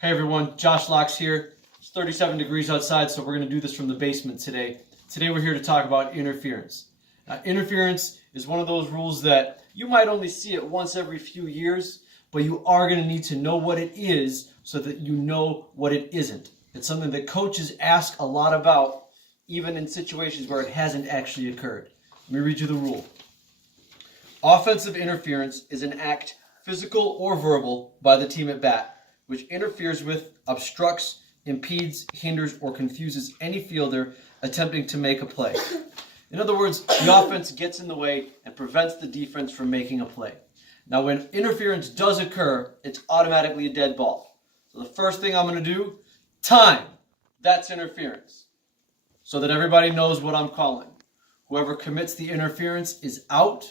Hey everyone, Josh Locks here. It's 37 degrees outside, so we're going to do this from the basement today. Today we're here to talk about interference. Now, interference is one of those rules that you might only see it once every few years, but you are going to need to know what it is so that you know what it isn't. It's something that coaches ask a lot about, even in situations where it hasn't actually occurred. Let me read you the rule. Offensive interference is an act, physical or verbal, by the team at bat, which interferes with, obstructs, impedes, hinders, or confuses any fielder attempting to make a play. In other words, the offense gets in the way and prevents the defense from making a play. Now, when interference does occur, it's automatically a dead ball. So the first thing I'm going to do, time. That's interference. So that everybody knows what I'm calling. Whoever commits the interference is out,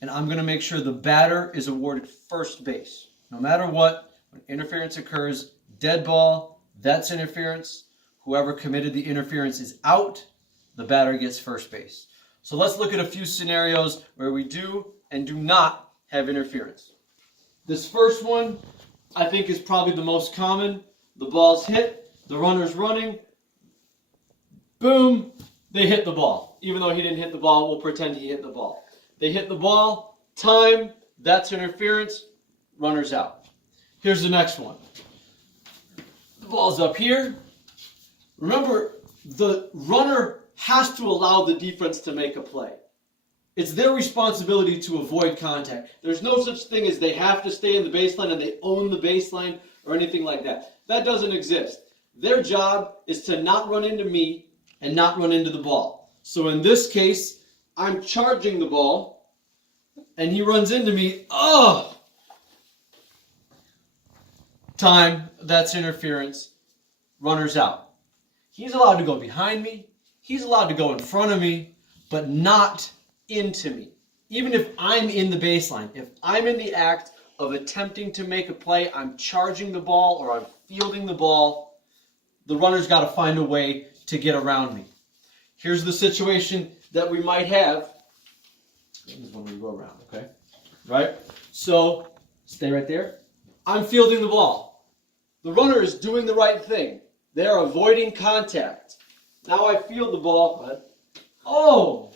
and I'm going to make sure the batter is awarded first base. No matter what, when interference occurs, dead ball, that's interference. Whoever committed the interference is out. The batter gets first base. So let's look at a few scenarios where we do and do not have interference. This first one, I think, is probably the most common. The ball's hit, the runner's running, boom, they hit the ball. Even though he didn't hit the ball, we'll pretend he hit the ball. They hit the ball, time, that's interference, runner's out. Here's the next one. The ball's up here. Remember, the runner has to allow the defense to make a play. It's their responsibility to avoid contact. There's no such thing as they have to stay in the baseline and they own the baseline or anything like that. That doesn't exist. Their job is to not run into me and not run into the ball. So in this case, I'm charging the ball and he runs into me. Oh! Time, that's interference, runner's out. He's allowed to go behind me, he's allowed to go in front of me, but not into me. Even if I'm in the baseline, if I'm in the act of attempting to make a play, I'm charging the ball or I'm fielding the ball, the runner's got to find a way to get around me. Here's the situation that we might have. This is when we go around, okay? Right? So, stay right there. I'm fielding the ball. The runner is doing the right thing. They are avoiding contact. Now I field the ball, but oh!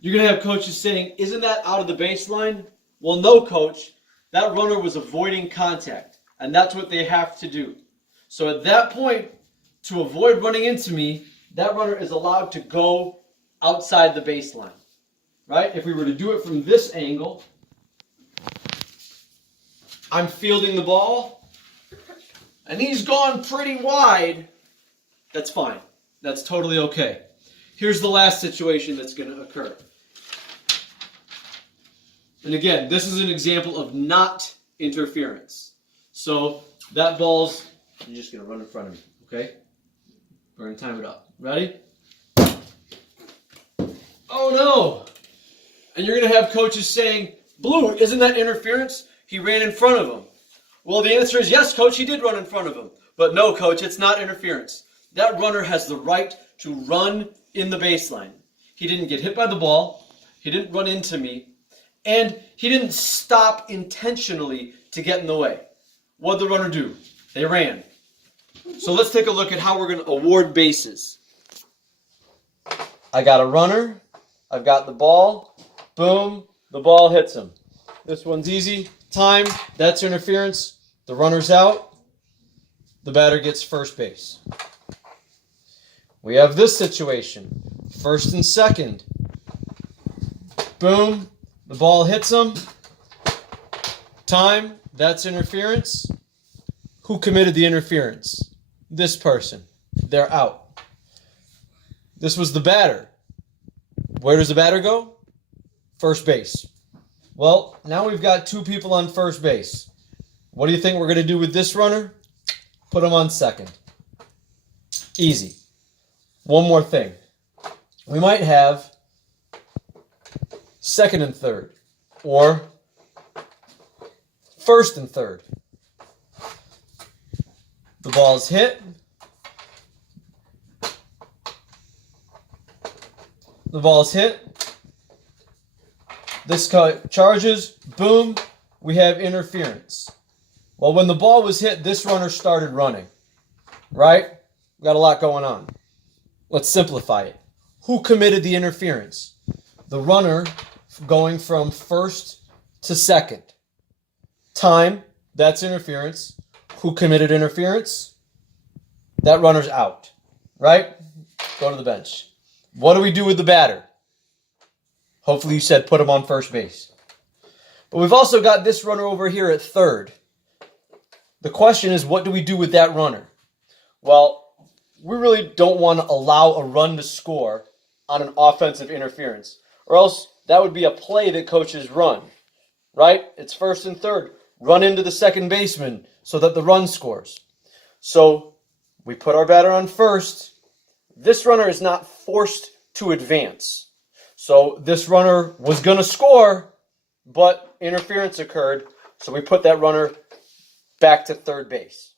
You're going to have coaches saying, isn't that out of the baseline? Well, no, coach. That runner was avoiding contact, and that's what they have to do. So at that point, to avoid running into me, that runner is allowed to go outside the baseline. Right? If we were to do it from this angle, I'm fielding the ball, and he's gone pretty wide. That's fine. That's totally okay. Here's the last situation that's going to occur. And again, this is an example of not interference. So that ball's, you're just going to run in front of me, okay? We're going to time it up. Ready? Oh no! And you're going to have coaches saying, Blue, isn't that interference? He ran in front of him. Well, the answer is yes, coach, he did run in front of him. But no, coach, it's not interference. That runner has the right to run in the baseline. He didn't get hit by the ball. He didn't run into me. And he didn't stop intentionally to get in the way. What did the runner do? They ran. So let's take a look at how we're going to award bases. I got a runner. I've got the ball. Boom. The ball hits him. This one's easy. Time, that's interference. The runner's out. The batter gets first base. We have this situation. First and second. Boom. The ball hits him. Time, that's interference. Who committed the interference? This person. They're out. This was the batter. Where does the batter go? First base. Well, now we've got two people on first base. What do you think we're going to do with this runner? Put him on second. Easy. One more thing. We might have second and third, or first and third. The ball's hit. The ball's hit. This charges, boom, we have interference. Well, when the ball was hit, this runner started running, right? We got a lot going on. Let's simplify it. Who committed the interference? The runner going from first to second. Time, that's interference. Who committed interference? That runner's out, right? Go to the bench. What do we do with the batter? Hopefully you said put him on first base. But we've also got this runner over here at third. The question is, what do we do with that runner? Well, we really don't want to allow a run to score on an offensive interference, or else that would be a play that coaches run, right? It's first and third. Run into the second baseman so that the run scores. So we put our batter on first. This runner is not forced to advance. So this runner was going to score, but interference occurred, so we put that runner back to third base.